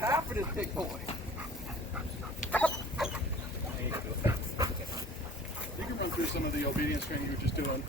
Half of this big boy. You can run through some of the obedience training you were just doing.